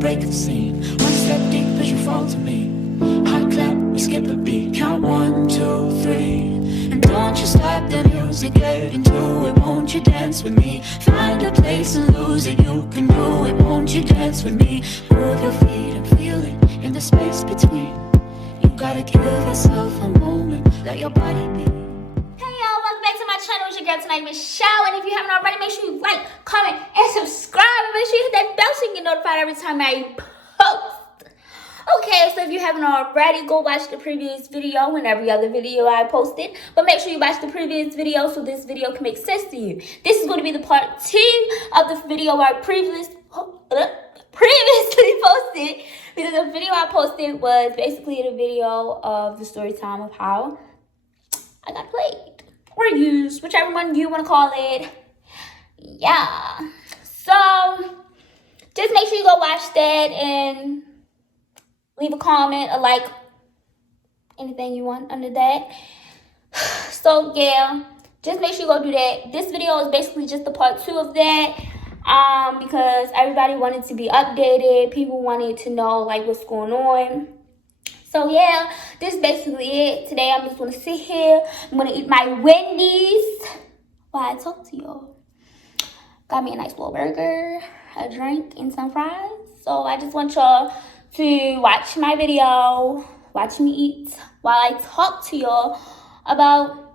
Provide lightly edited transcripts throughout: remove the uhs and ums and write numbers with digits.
break the scene. One step deep as you fall to me. Hot clap, we skip a beat. Count 1, 2, 3. And don't you stop the music, get into it. Won't you dance with me? Find a place and lose it. You can do it. Won't you dance with me? Move your feet and feel it in the space between. You gotta give yourself a moment. Let your body be. Hey y'all, welcome back to my channel. It's your girl tonight, Michelle. And if you haven't already, make sure you like, comment, and subscribe. And make sure you hit that bell so you can get notified every time I post. Okay, so if you haven't already, go watch the previous video and every other video I posted. But make sure you watch the previous video so this video can make sense to you. This is going to be the part 2 of the video I previously posted. Because the video I posted was basically the video of the story time of how I got played or used, whichever one you want to call it. Yeah. So just make sure you go watch that and leave a comment, a like, anything you want under that. So yeah, just make sure you go do that. This video is basically just the part 2 of that. Because everybody wanted to be updated. People wanted to know like what's going on. So yeah, this is basically it. Today I'm just gonna sit here. I'm gonna eat my Wendy's while I talk to y'all. Got me a nice little burger, a drink, and some fries. So I just want y'all to watch my video, watch me eat while I talk to y'all about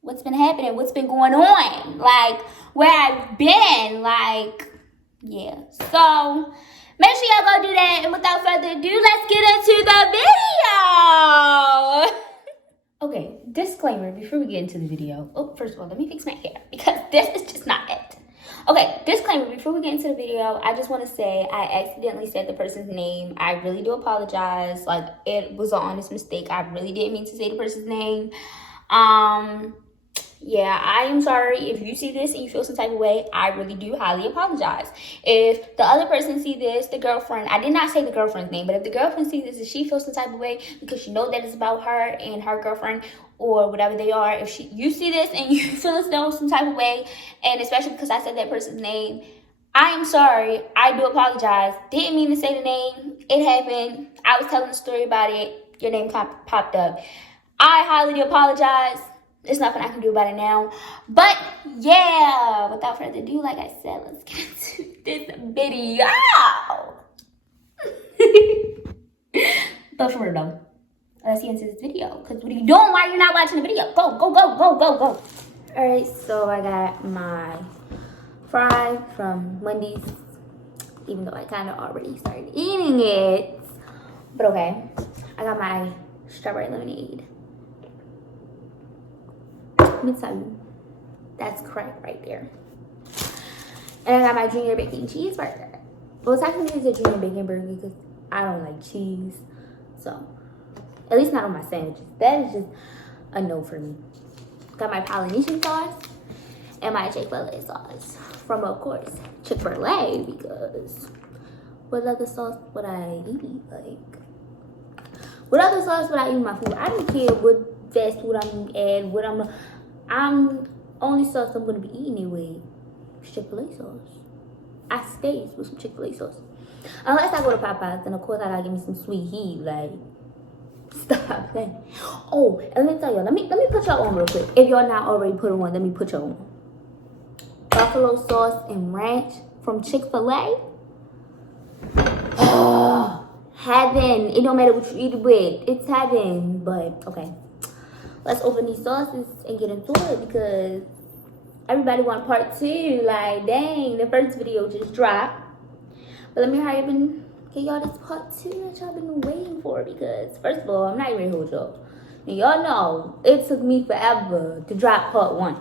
what's been happening, what's been going on, like where I've been, like, yeah. So make sure y'all go do that, and without further ado, let's get into the video. Okay, disclaimer before we get into the video. Oh, first of all, let me fix my hair because this is just not it. Okay, disclaimer before we get into the video, I just want to say I accidentally said the person's name. I really do apologize. Like, it was an honest mistake. I really didn't mean to say the person's name. Yeah, I am sorry. If you see this and you feel some type of way, I really do highly apologize. If the other person see this, the girlfriend, I did not say the girlfriend's name, but if the girlfriend sees this and she feels some type of way because she knows that it's about her and her girlfriend or whatever they are, if you see this and you feel as though some type of way, and especially because I said that person's name, I am sorry. I do apologize. Didn't mean to say the name. It happened. I was telling the story about it. Your name popped up. I highly do apologize. There's nothing I can do about it now. But yeah, without further ado, like I said, let's get into this video. But for real though, let's get into this video. Because what are you doing while you're not watching the video? Go, go, go, go, go, go. Alright, so I got my fry from Wendy's. Even though I kind of already started eating it. But okay, I got my strawberry lemonade. Let me tell you, that's crack right there. And I got my junior bacon cheeseburger. Well, technically it's a junior bacon burger because I don't like cheese. So, at least not on my sandwiches. That is just a no for me. Got my Polynesian sauce and my Chick-fil-A sauce. From, of course, Chick-fil-A, because what other sauce would I eat? Like, what other sauce would I eat in my food? I don't care what fast food I'm at, what I'm only sauce I'm gonna be eating it with Chick-fil-A sauce. I stays with some Chick-fil-A sauce. Unless I go to Popeyes, then of course I gotta give me some sweet heat. Like, stop playing. Oh, and let me tell y'all, let me put y'all on real quick. If y'all not already put on, let me put y'all on. Buffalo sauce and ranch from Chick-fil-A. Oh, heaven. It don't matter what you eat it with. It's heaven. But okay. Let's open these sauces and get into it because everybody want part 2. Like, dang, the first video just dropped. But let me hurry up and get y'all this part 2 that y'all been waiting for because, first of all, I'm not even hold y'all. And y'all know it took me forever to drop part 1.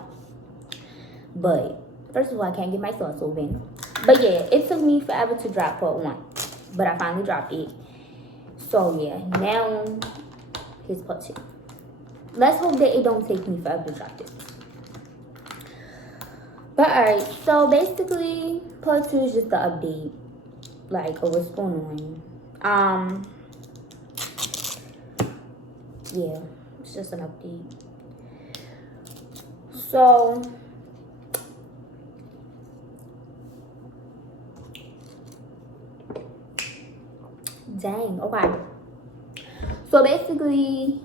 But, first of all, I can't get my sauce open. But yeah, it took me forever to drop part 1. But I finally dropped it. So yeah, now here's part 2. Let's hope that it don't take me forever to drop this. But alright, so basically part 2 is just the update. Like, of what's going on. Yeah, it's just an update. So Dang, okay. So basically,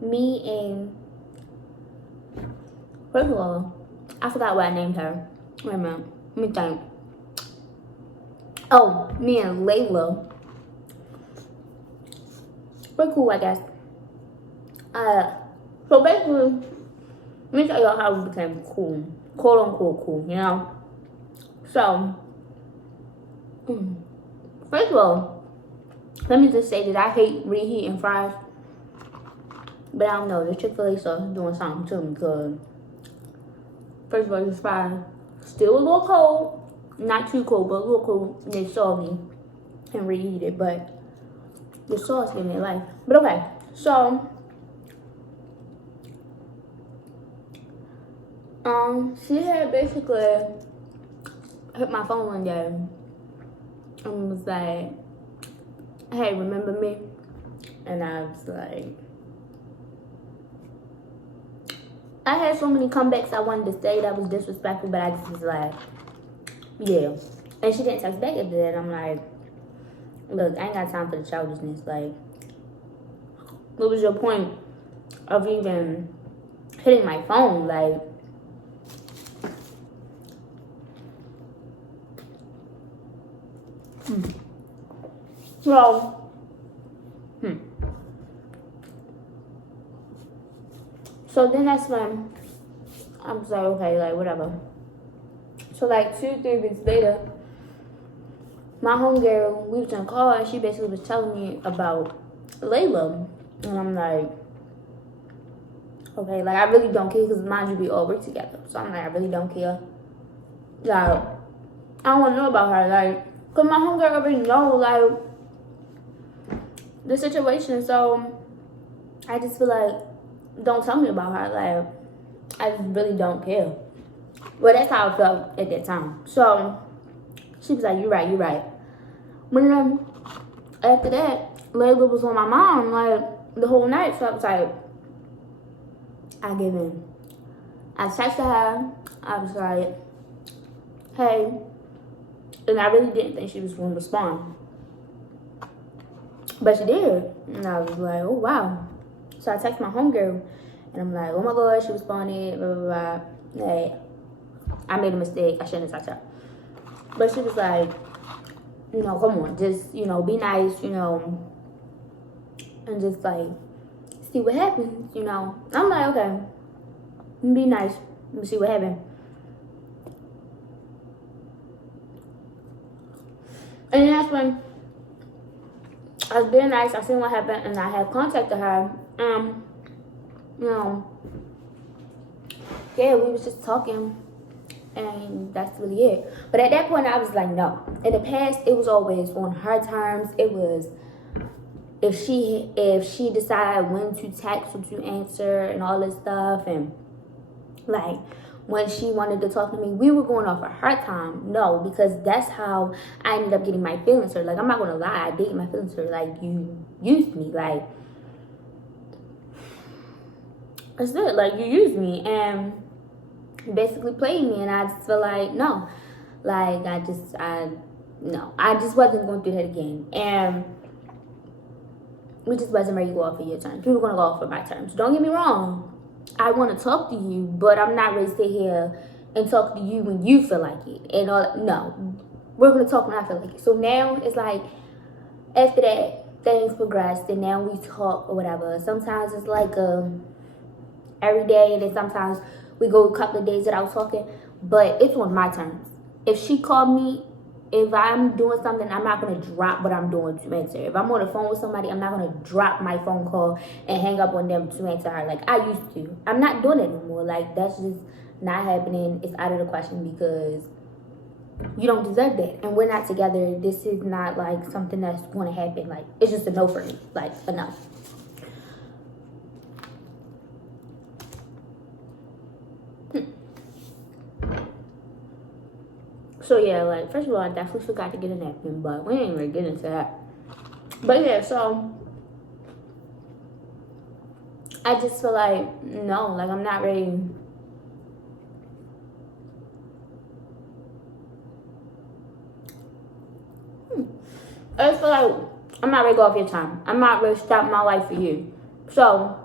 me and, first of all, I forgot what I named her. Wait a minute, let me think. Oh, me and Layla. We're cool, I guess. So basically, let me tell y'all how we became cool. Quote unquote cool, you know? So, first of all, let me just say that I hate reheating fries. But I don't know, the Chick-fil-A sauce is doing something to me because, first of all, this fries still a little cold. Not too cold, but a little cold. And they soggy and reheated, but the sauce gave me life. But okay, so, she had basically hit my phone one day and was like, hey, remember me? And I was like, I had so many comebacks I wanted to say that was disrespectful, but I just was like, yeah. And she didn't text back after that. I'm like, look, I ain't got time for the childishness. Like, what was your point of even hitting my phone? Like, so then that's when I was like, okay, like, whatever. So, like, 2-3 weeks later, my homegirl, we was in a call, and she basically was telling me about Layla. And I'm like, okay, like, I really don't care, because mind you, we all work together. So I'm like, I really don't care. Like, I don't want to know about her, like, because my homegirl already know, like, the situation. So I just feel like, don't tell me about her. Like, I just really don't care. Well, that's how I felt at that time. So she was like, you're right, you're right. But then after that, Layla was on my mom, like, the whole night. So I was like, I give in. I texted her. I was like, hey. And I really didn't think she was going to respond. But she did. And I was like, oh, wow. So I texted my homegirl. And I'm like, oh, my God, she responded, blah, blah, blah. Hey, I made a mistake. I shouldn't have texted her. But she was like, you know, come on. Just, you know, be nice, you know. And just, like, see what happens, you know. I'm like, okay. Be nice. We'll see what happens. And then that's when I was being nice. I seen what happened, and I had contacted her. You know, yeah, we was just talking, and that's really it. But at that point, I was like, no. In the past, it was always on her terms. It was if she decided when to text or to answer and all this stuff, and like when she wanted to talk to me, we were going off of her time. No, because that's how I ended up getting my feelings hurt. Like, I'm not gonna lie, I did get my feelings hurt. Like, you used me, like, that's it. Like, you used me and basically played me, and I just feel like, no. Like, I just wasn't going through that again. And we just wasn't ready to go off of your terms. We were gonna go off of my terms. Don't get me wrong. I want to talk to you, but I'm not ready to sit here and talk to you when you feel like it. And no, we're going to talk when I feel like it. So now it's like, after that, things progressed, and now we talk or whatever. Sometimes it's like every day, and then sometimes we go a couple of days without talking, but it's on my terms. If she called me, if I'm doing something, I'm not going to drop what I'm doing to answer. If I'm on the phone with somebody, I'm not going to drop my phone call and hang up on them to answer her like I used to. I'm not doing it anymore. Like, that's just not happening. It's out of the question because you don't deserve that. And we're not together. This is not, like, something that's going to happen. Like, it's just a no for me. Like, enough. So, yeah, like, first of all, I definitely forgot to get a napkin, but we ain't really getting into that. But, yeah, so, I just feel like, no, like, I'm not ready. I just feel like I'm not ready to go off your time. I'm not ready to stop my life for you. So,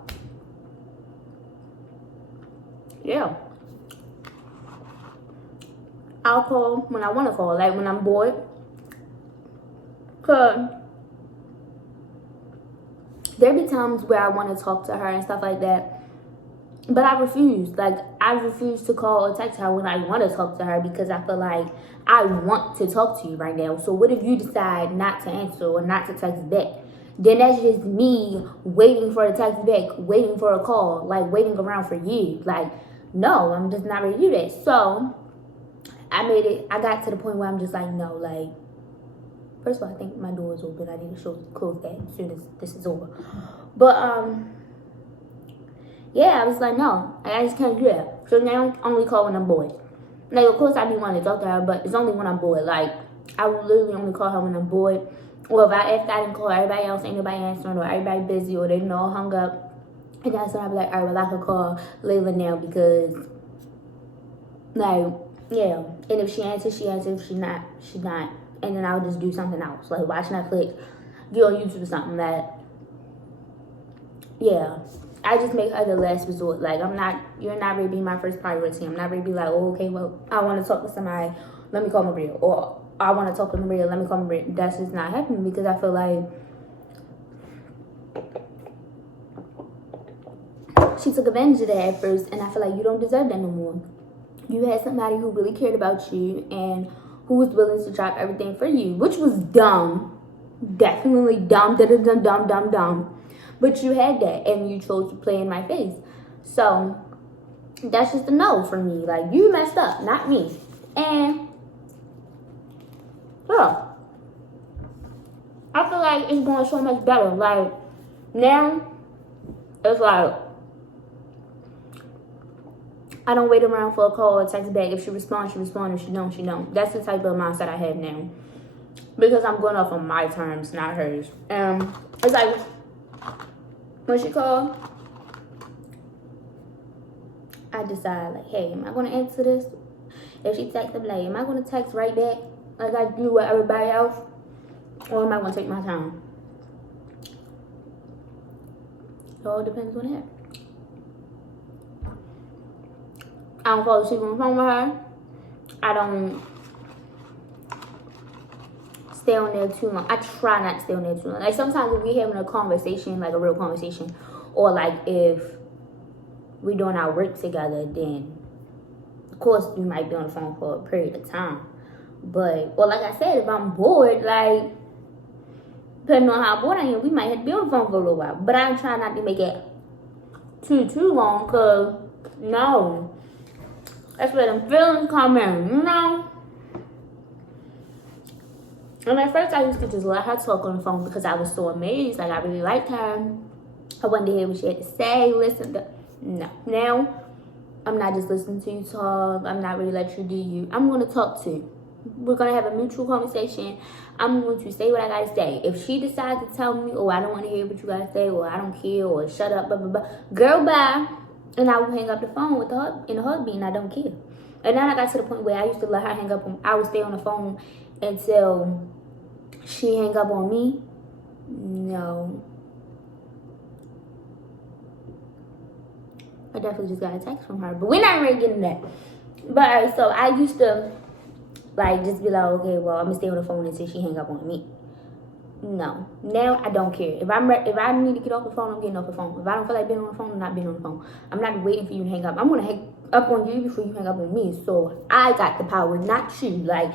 yeah. I'll call when I want to call, like when I'm bored. Cause there be times where I want to talk to her and stuff like that, but I refuse. Like, I refuse to call or text her when I want to talk to her because I feel like I want to talk to you right now. So what if you decide not to answer or not to text back? Then that's just me waiting for a text back, waiting for a call, like waiting around for years. Like, no, I'm just not ready to do that. So I got to the point where I'm just like, no, like, first of all, I think my door is open. I need to close that as soon as this is over. But, yeah, I was like, no, I just can't do that. So now I only call when I'm bored. Like, of course, I do want to talk to her, but it's only when I'm bored. Like, I will literally only call her when I'm bored. Or if I didn't call everybody else, ain't nobody answering, or everybody busy, or they know hung up. And that's when I'll be like, all right, well, I could call Layla now because, like, yeah. And if she answers, she answers. If she not, she not. And then I'll just do something else, like watch Netflix, get on YouTube or something. That, yeah, I just make her the last resort. Like, you're not ready to be my first priority. I'm not ready to be like, oh, okay, well, I want to talk to somebody, let me call Maria. Or I want to talk to Maria, let me call Maria. That's just not happening because I feel like she took advantage of that at first, and I feel like you don't deserve that no more. You had somebody who really cared about you and who was willing to drop everything for you, which was dumb. Definitely dumb. But you had that, and you chose to play in my face. So, that's just a no for me. Like, you messed up, not me. And, yeah, I feel like it's going so much better. Like, now, it's like, I don't wait around for a call or text back. If she responds, she responds. If she don't, she don't. That's the type of mindset I have now. Because I'm going off on my terms, not hers. It's like, when she called, I decide, like, hey, am I going to answer this? If she texts, I'm like, am I going to text right back like I do with everybody else? Or am I going to take my time? It all depends on her. I don't fall asleep on the phone with her. I don't stay on there too long. I try not to stay on there too long. Like, sometimes if we having a conversation, like a real conversation, or like if we doing our work together, then of course we might be on the phone for a period of time. But, or like I said, if I'm bored, like, depending on how bored I am, we might have to be on the phone for a little while. But I try not to make it too long, cause no. That's where them feelings come in, you know? And at first, I used to just let her talk on the phone because I was so amazed. Like, I really liked her. I wanted to hear what she had to say, listen to... No. Now, I'm not just listening to you talk. I'm not really letting you do you. I'm going to talk to you. We're going to have a mutual conversation. I'm going to say what I got to say. If she decides to tell me, oh, I don't want to hear what you got to say, or I don't care, or shut up, blah, blah, blah. Girl, bye. And I would hang up the phone with in a heartbeat, and I don't care. And then I got to the point where I used to let her hang up. I would stay on the phone until she hang up on me. No. I definitely just got a text from her. But we're not really getting that. But, so I used to, like, just be like, okay, well, I'm going to stay on the phone until she hang up on me. No. Now, I don't care. If I need to get off the phone, I'm getting off the phone. If I don't feel like being on the phone, I'm not being on the phone. I'm not waiting for you to hang up. I'm going to hang up on you before you hang up on me. So, I got the power, not you. Like,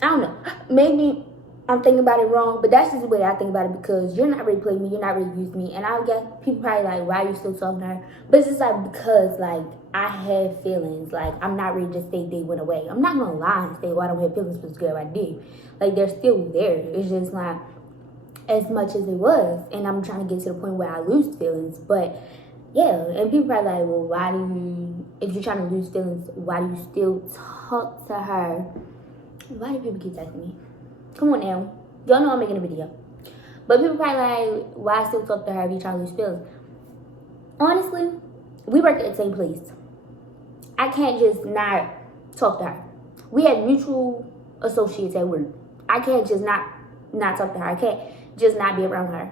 I don't know. Maybe I'm thinking about it wrong, but that's just the way I think about it because you're not ready to play me. You're not ready to use me. And I guess people probably like, why are you still talking to her? But it's just like, because, like, I have feelings. Like, I'm not ready to just say they went away. I'm not going to lie and say, well, I don't have feelings for this girl. I did. Like, they're still there. It's just not as much as it was. And I'm trying to get to the point where I lose feelings. But, yeah. And people probably like, well, why do you, if you're trying to lose feelings, why do you still talk to her? Why do people keep texting me? Come on now. Y'all know I'm making a video. But people probably like, why still talk to her if you try to lose feelings? Honestly, we work at the same place. I can't just not talk to her. We had mutual associates at work. I can't just not not talk to her. I can't just not be around her.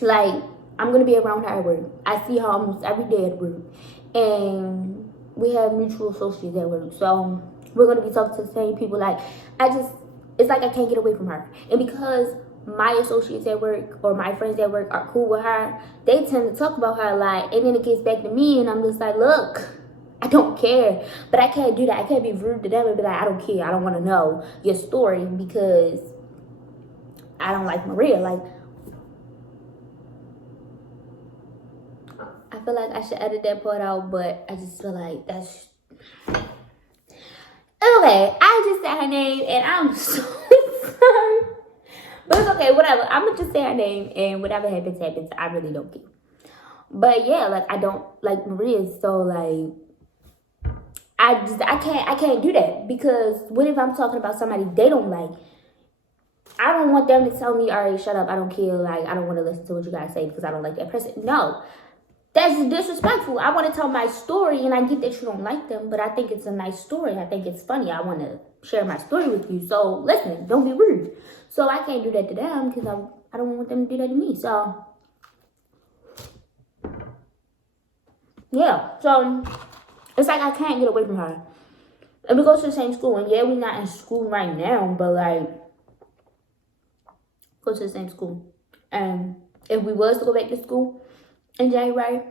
Like, I'm going to be around her at work. I see her almost every day at work. And we have mutual associates at work. So, we're going to be talking to the same people. Like, it's like I can't get away from her. And because my associates at work or my friends at work are cool with her, they tend to talk about her a lot. And then it gets back to me and I'm just like, look, I don't care. But I can't do that. I can't be rude to them and be like, I don't care. I don't want to know your story because I don't like Maria. Like, I feel like I should edit that part out, but I just feel like that's... Okay, I just said her name, and I'm so sorry. But it's okay, whatever. I'm going to just say her name, and whatever happens, happens. I really don't care. But yeah, like, I don't... Like, Maria is so, like... I can't do that. Because what if I'm talking about somebody they don't like? I don't want them to tell me, all right, shut up, I don't care. Like, I don't want to listen to what you guys say because I don't like that person. No. That's disrespectful. I want to tell my story, and I get that you don't like them, but I think it's a nice story. I think it's funny. I want to share my story with you. So, listen, don't be rude. So, I can't do that to them because I don't want them to do that to me. So, yeah. So, it's like I can't get away from her. And we go to the same school. And, yeah, we're not in school right now, but, like, go to the same school. And if we was to go back to school in January,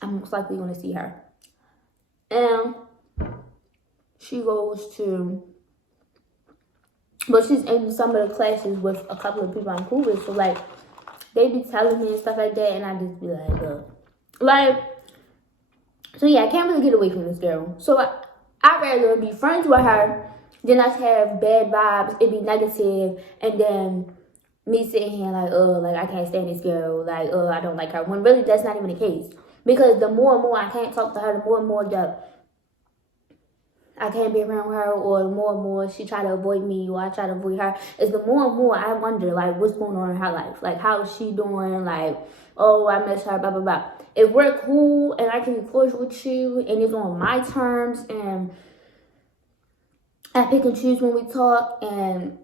I'm most likely going to see her. And she goes to, but she's in some of the classes with a couple of people I'm cool with. So, like, they be telling me and stuff like that, and I just be like, look. Like, so yeah, I can't really get away from this girl. So, I'd rather be friends with her than us have bad vibes, it be negative, and then me sitting here like, like, I can't stand this girl, like, I don't like her, when really that's not even the case. Because the more and more I can't talk to her, the more and more that I can't be around her, or the more and more she try to avoid me, or I try to avoid her, is the more and more I wonder, like, what's going on in her life? Like, how is she doing? Like, oh, I miss her, blah, blah, blah. If we're cool, and I can be cordial with you, and it's on my terms, and I pick and choose when we talk, and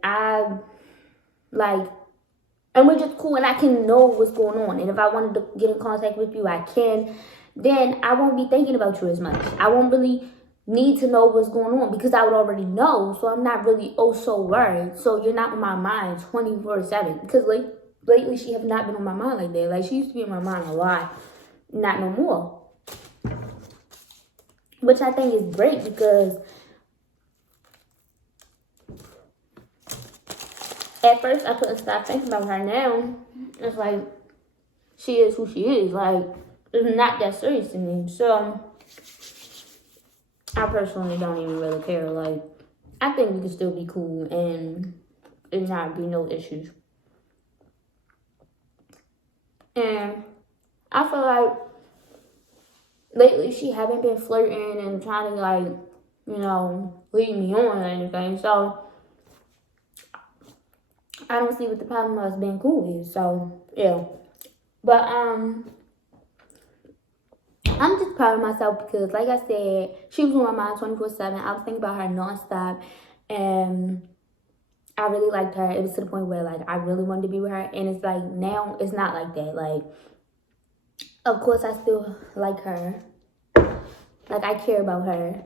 and we're just cool, and I can know what's going on. And if I wanted to get in contact with you, I can. Then I won't be thinking about you as much. I won't really need to know what's going on because I would already know. So I'm not really so worried. So you're not on my mind 24/7. Because lately she have not been on my mind like that. Like, she used to be on my mind a lot. Not no more. Which I think is great because at first, I couldn't stop thinking about her. Now, it's like, she is who she is. Like, it's not that serious to me. So, I personally don't even really care. Like, I think we can still be cool and it not be no issues. And I feel like lately she haven't been flirting and trying to, like, you know, lead me on or anything. So, I don't see what the problem was being cool is. So, yeah. But, I'm just proud of myself because, like I said, she was on my mind 24/7. I was thinking about her nonstop. And I really liked her. It was to the point where, like, I really wanted to be with her. And it's like, now it's not like that. Like, of course, I still like her. Like, I care about her.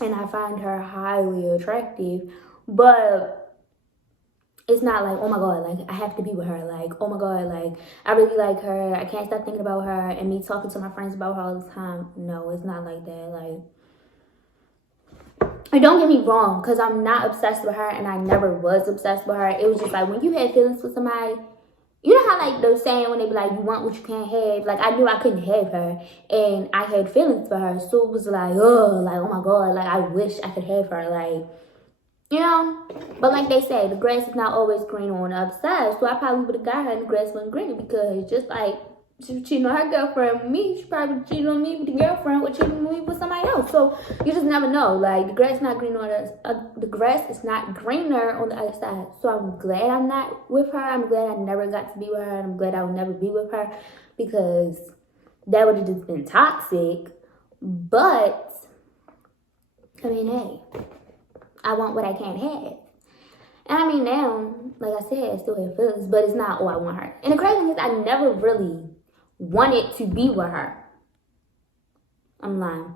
And I find her highly attractive. But it's not like, oh my God, like, I have to be with her. Like, oh my God, like, I really like her. I can't stop thinking about her. And me talking to my friends about her all the time. No, it's not like that. Like, and don't get me wrong, because I'm not obsessed with her. And I never was obsessed with her. It was just like, when you have feelings for somebody, you know how, like, they're saying when they be like, you want what you can't have. Like, I knew I couldn't have her. And I had feelings for her. So it was like, oh my God. Like, I wish I could have her. Like, you know, but like they say, the grass is not always green on the other side. So I probably would have got her and the grass wasn't green because just like she was cheating on her girlfriend with me, she probably cheated on me with the girlfriend or cheating on me with somebody else. So you just never know. Like, the grass is not green on the grass is not greener on the other side. So I'm glad I'm not with her. I'm glad I never got to be with her. I'm glad I will never be with her because that would have just been toxic. But I mean, hey, I want what I can't have. And I mean, now, like I said, I still have feelings, but it's not, oh, I want her. And the crazy thing is, I never really wanted to be with her. I'm lying.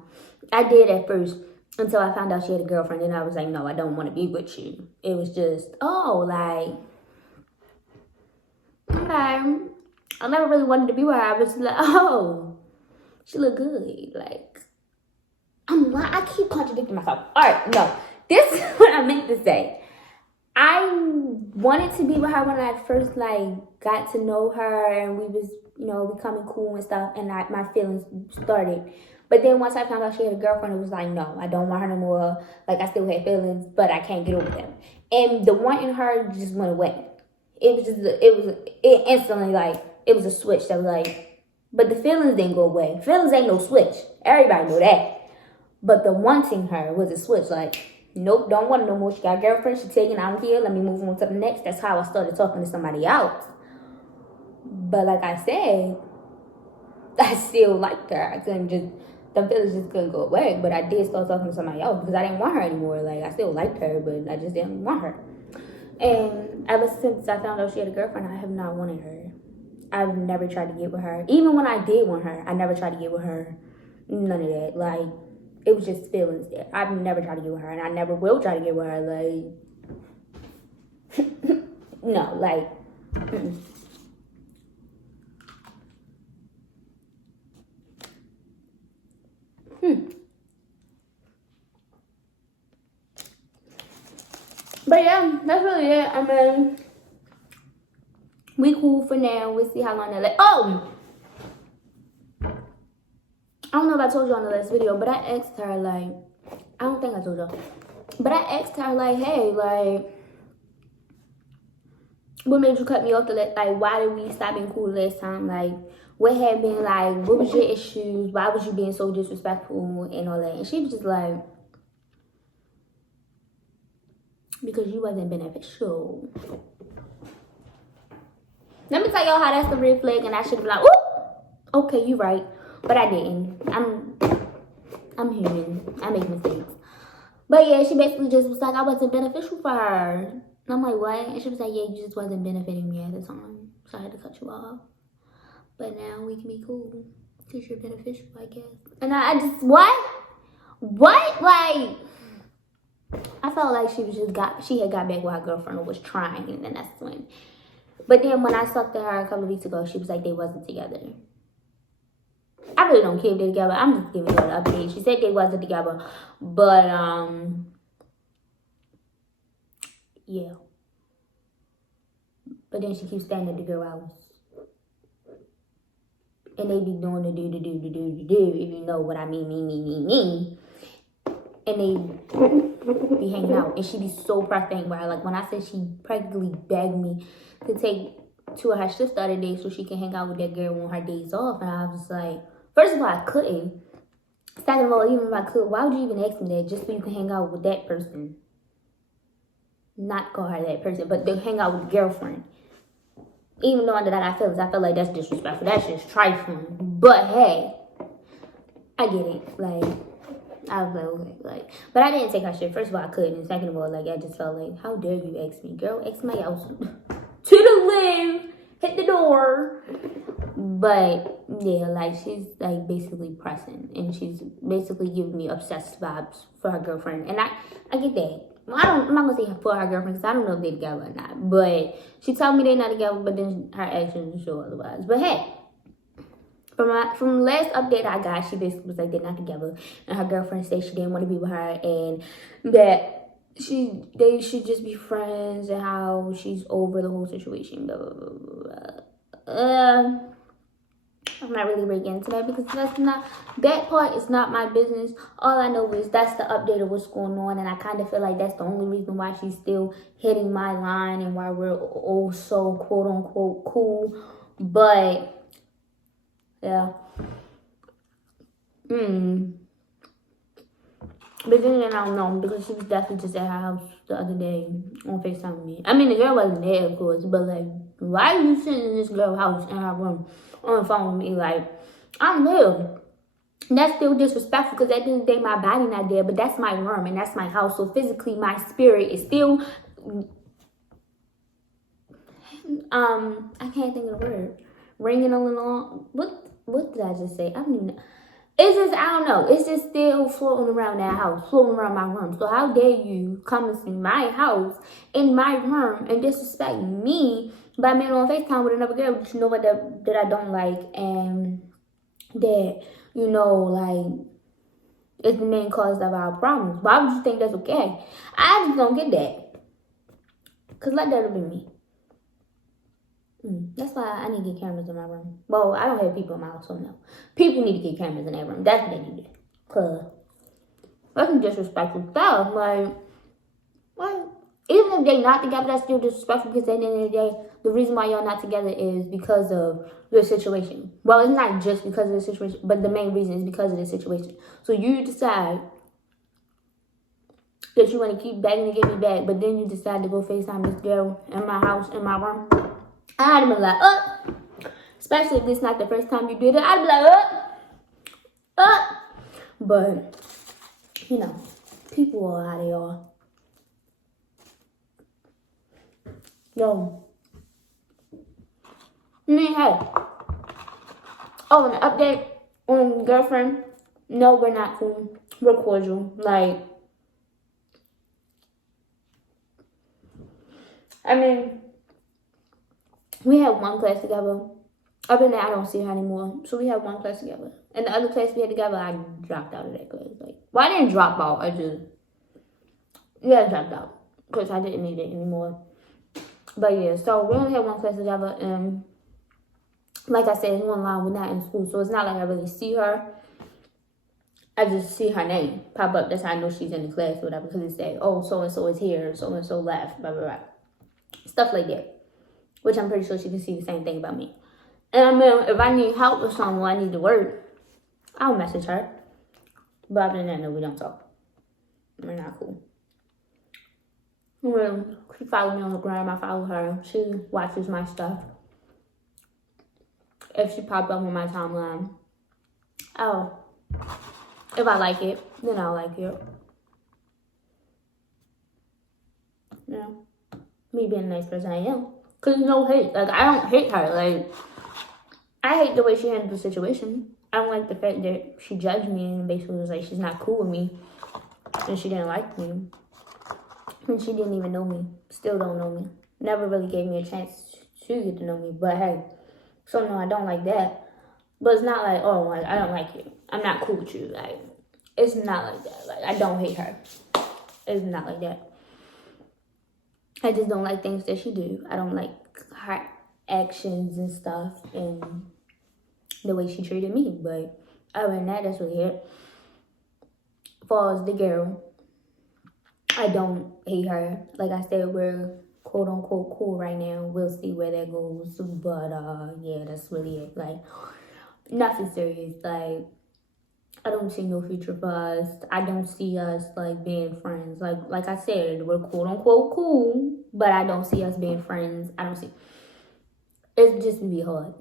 I did at first until I found out she had a girlfriend. And I was like, no, I don't want to be with you. It was just, oh, like, okay. I never really wanted to be with her. I was like, oh, she look good. Like, I'm lying. I keep contradicting myself. All right, no. This is what I meant to say. I wanted to be with her when I first, like, got to know her and we was, you know, becoming cool and stuff, and my feelings started. But then once I found out she had a girlfriend, it was like, no, I don't want her no more. Like, I still had feelings, but I can't get over them. And the one in her just went away. It instantly, like, it was a switch that was like, but the feelings didn't go away. Feelings ain't no switch. Everybody know that. But the wanting her was a switch, like, nope, don't want her no more. She got a girlfriend. She taking out here. Let me move on to the next. That's how I started talking to somebody else. But like I said, I still liked her. I couldn't just, the feelings just couldn't go away. But I did start talking to somebody else because I didn't want her anymore. Like, I still liked her, but I just didn't want her. And ever since I found out she had a girlfriend, I have not wanted her. I've never tried to get with her. Even when I did want her, I never tried to get with her. None of that. Like, it was just feelings there. I've never tried to get with her, and I never will try to get with her. Like, no, like, But yeah, that's really it. I mean, we cool for now. We'll see how long that lasts. Oh! I don't know if I told you on the last video, but I asked her, like, I don't think I told you. But I asked her, like, hey, like, what made you cut me off like, why did we stop being cool last time? Like, what happened? Like, what was your issues? Why was you being so disrespectful and all that? And she was just like, because you wasn't beneficial. Let me tell y'all how that's the red flag, and I should be like, ooh, okay, you right. But I didn't. I'm human. I make mistakes. But yeah, she basically just was like, I wasn't beneficial for her. And I'm like, what? And she was like, yeah, you just wasn't benefiting me at the time. So I had to cut you off. But now we can be cool. Because you're beneficial, I guess. And I just, what? What? Like, I felt like she had got back with her girlfriend or was trying. And then that's when. But then when I talked to her a couple of weeks ago, she was like, they wasn't together. I really don't care if they're together. I'm just giving you an update. She said they wasn't together. But, yeah. But then she keeps staying at the girl house. And they be doing the do, if you know what I mean. And they be hanging out. And she be so frustrated with her. Like, when I said she practically begged me to take two of her shifts the other day so she can hang out with that girl on her days off. And I was like, first of all, I couldn't. Second of all, even if I could, why would you even ask me that just so you can hang out with that person? Not call her that person, but to hang out with the girlfriend. Even though that I got feelings, I feel like that's disrespectful. That's just trifling. But hey, I get it. Like, I was like, okay, like, but I didn't take her shit. First of all, I couldn't. And second of all, like, I just felt like, how dare you ask me? Girl, ask somebody else. To the live. Hit the door. But yeah, like, she's like basically pressing, and she's basically giving me obsessed vibes for her girlfriend, and I get that. Well, I'm not gonna say for her girlfriend because I don't know if they're together or not. But she told me they're not together, but then her actions show otherwise. But hey, from the last update I got, she basically was like they're not together, and her girlfriend said she didn't want to be with her, and that they should just be friends, and how she's over the whole situation. Blah blah blah blah. I'm not really getting into that because that part is not my business. All I know is that's the update of what's going on, and I kind of feel like that's the only reason why she's still hitting my line and why we're all so quote unquote cool. But yeah. But then I don't know, because she was definitely just at her house the other day on FaceTime with me. I mean, the girl wasn't there, of course, but like, why are you sitting in this girl's house in her room on the phone with me? Like, I'm there. That's still disrespectful because at the end of the day, my body not there, but that's my room and that's my house. So physically, my spirit is still I can't think of the word. Ringing along. What did I just say? I don't even know. It's just, I don't know. It's just still floating around that house, floating around my room. So how dare you come into my house, in my room, and disrespect me by being on FaceTime with another girl that you know what that I don't like, and that, you know, like, it's the main cause of our problems. Why would you think that's okay? I just don't get that. Because let that be me. That's why I need to get cameras in my room. Well, I don't have people in my house, so no. People need to get cameras in their room. That's what they need to do. Because that's some disrespectful stuff. Like, even if they're not together, that's still disrespectful, because at the end of the day, the reason why y'all not together is because of your situation. Well, it's not just because of the situation, but the main reason is because of the situation. So you decide that you want to keep begging to get me back, but then you decide to go FaceTime this girl in my house, in my room. I'd have been like, especially if this is not the first time you did it, I'd be like, But, you know, people are out of y'all. Yo. Hey. Oh, an update on girlfriend. No, we're not cool. We're cordial. Like, I mean, we have one class together. Other than that, I don't see her anymore. So we have one class together. And the other class we had together, I dropped out of that class. Like, well, I didn't drop out. I dropped out. Because I didn't need it anymore. But yeah, so we only have one class together. And like I said, it's online. We're not in school. So it's not like I really see her. I just see her name pop up. That's how I know she's in the class or whatever. Because it said, oh, so-and-so is here. So-and-so left. Blah, blah, blah. Stuff like that. Which I'm pretty sure she can see the same thing about me. And I mean, if I need help with something, I need to work, I'll message her. But other than that, no, we don't talk. We're not cool. Well, she follows me on the gram. I follow her. She watches my stuff. If she pops up on my timeline, if I like it, then I'll like it. You know, me being the nice person I am. Because no hate. Like, I don't hate her. Like, I hate the way she handled the situation. I don't like the fact that she judged me and basically was like, she's not cool with me. And she didn't like me. And she didn't even know me. Still don't know me. Never really gave me a chance to get to know me. But hey, so no, I don't like that. But it's not like, oh, I don't like you. I'm not cool with you. Like, it's not like that. Like, I don't hate her. It's not like that. I just don't like things that she do. I don't like her actions and stuff and the way she treated me. But other than that, that's really it. As far as the girl, I don't hate her. Like I said, we're quote unquote cool right now. We'll see where that goes. But yeah, that's really it. Like, nothing serious. Like, I don't see no future for us. I don't see us like being friends. Like I said, we're quote unquote cool, but I don't see us being friends. I don't see. It's just be hard.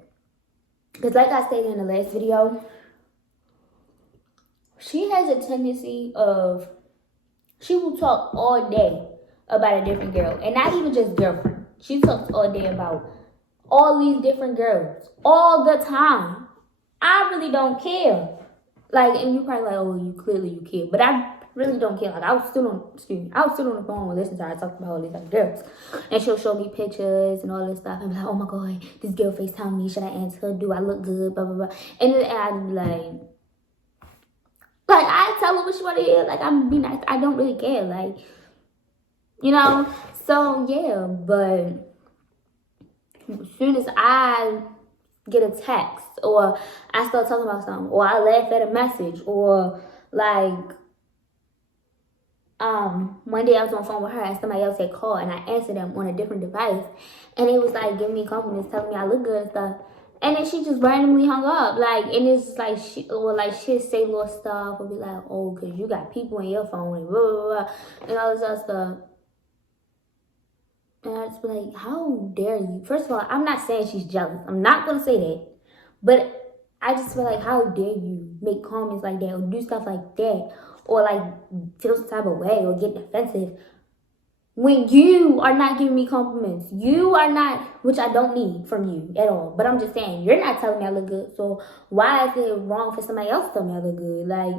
Because like I stated in the last video, she has a tendency of, she will talk all day about a different girl. And not even just girlfriend. She talks all day about all these different girls. All the time. I really don't care. Like, and you probably like, oh, you clearly care. But I really don't care. Like, I was still on the phone and listening to her talk about all these other girls. And she'll show me pictures and all this stuff. And be like, oh my God, this girl FaceTime me. Should I answer her? Do I look good? Blah, blah, blah. And then I'd be like, I tell her what she want to hear. Like, I'm be nice. I don't really care. Like, you know? So, yeah. But as soon as I get a text, or I start talking about something, or I laugh at a message, or like, one day I was on the phone with her and somebody else had called and I answered them on a different device, and it was like giving me compliments, telling me I look good and stuff, and then she just randomly hung up, like, and it's like she'd say little stuff, or be like, oh, because you got people in your phone, and blah, blah, blah, and all this other stuff. And I just be like, how dare you? First of all, I'm not saying she's jealous. I'm not going to say that. But I just feel like, how dare you make comments like that or do stuff like that, or like feel some type of way or get defensive when you are not giving me compliments, you are not, which I don't need from you at all. But I'm just saying, you're not telling me I look good. So why is it wrong for somebody else to tell me I look good? Like,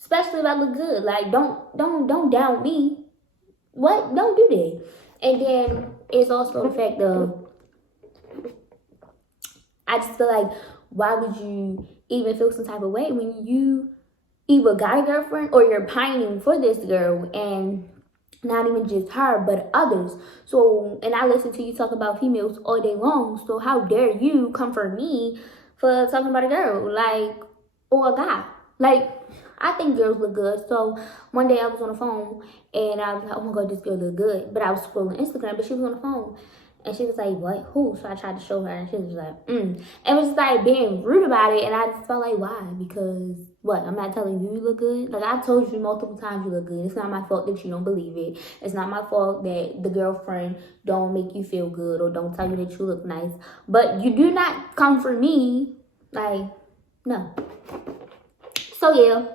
especially if I look good. Like, don't doubt me. What? Don't do that. And then it's also the fact of, I just feel like, why would you even feel some type of way when you either got a girlfriend or you're pining for this girl, and not even just her, but others. So, and I listen to you talk about females all day long. So how dare you come for me for talking about a girl, like, or a guy? Like, I think girls look good. So one day I was on the phone and I was like, oh my God, this girl look good. But I was scrolling Instagram, but she was on the phone. And she was like, what? Who? So I tried to show her, and she was like, And it was just like being rude about it. And I just felt like, why? Because what? I'm not telling you look good? Like, I've told you multiple times you look good. It's not my fault that you don't believe it. It's not my fault that the girlfriend don't make you feel good or don't tell you that you look nice. But you do not come for me. Like, no. So, yeah.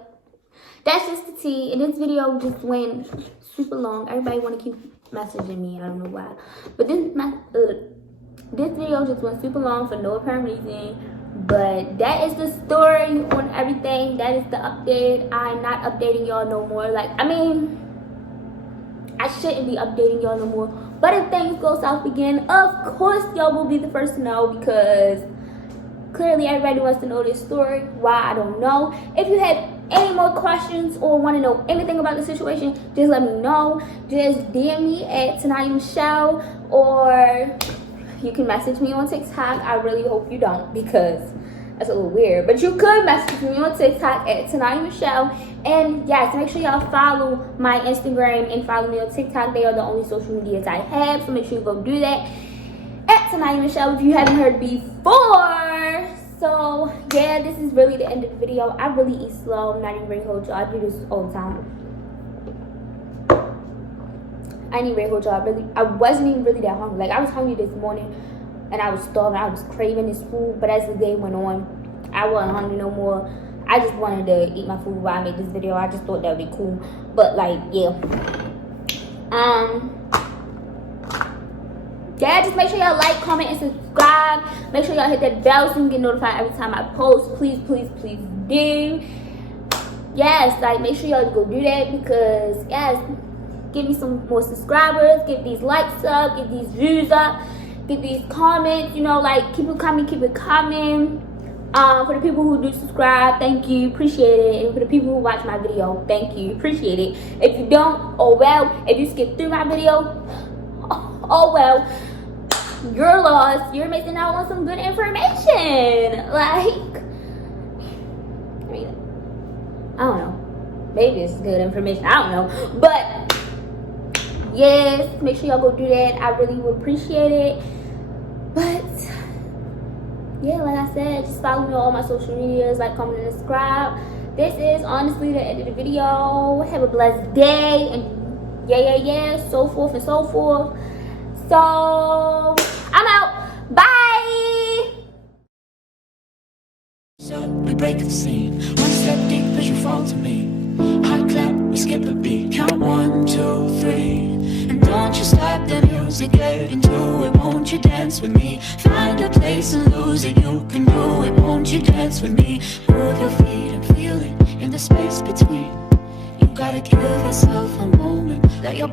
That's just the tea. And this video just went super long. Everybody want to keep messaging me. I don't know why. But this video just went super long for no apparent reason. But that is the story on everything. That is the update. I'm not updating y'all no more. Like, I mean, I shouldn't be updating y'all no more. But if things go south again, of course y'all will be the first to know, because clearly everybody wants to know this story. Why, I don't know. If you have any more questions or want to know anything about the situation, just let me know. Just DM me at Tanaya Michelle, or you can message me on TikTok. I really hope you don't, because that's a little weird. But you could message me on TikTok at Tanaya Michelle. And yes, make sure y'all follow my Instagram and follow me on TikTok. They are the only social medias I have, so make sure you go do that at Tanaya Michelle if you haven't heard before. So yeah, this is really the end of the video. I really eat slow. I'm not even ready to hold y'all. I do this all the time. I ain't even ready to hold y'all. I wasn't even really that hungry. Like, I was hungry this morning and I was starving. I was craving this food. But as the day went on, I wasn't hungry no more. I just wanted to eat my food while I made this video. I just thought that would be cool. But like, yeah. Yeah, just make sure y'all like, comment, and subscribe. Make sure y'all hit that bell so you can get notified every time I post. Please, please, please do. Yes, like, make sure y'all go do that, because, yes, give me some more subscribers. Get these likes up. Get these views up. Get these comments. You know, like, keep it coming. Keep it coming. For the people who do subscribe, thank you. Appreciate it. And for the people who watch my video, thank you. Appreciate it. If you don't, oh well. If you skip through my video, oh well, you're lost. You're missing out on some good information. Like, I mean, I don't know. Maybe it's good information. I don't know. But yes, make sure y'all go do that. I really would appreciate it. But yeah, like I said, just follow me on all my social medias, like, comment, and subscribe. This is honestly the end of the video. Have a blessed day, and yeah, so forth and so forth. So, I'm out. Bye. So we break the scene. One step deep as you fall to me. Hot clap, we skip a beat. Count 1, 2, 3. And don't you stop the music, get into it. Won't you dance with me? Find a place and lose it. You can do it. Won't you dance with me? Move your feet and feel it in the space between. You gotta give yourself a moment. Let your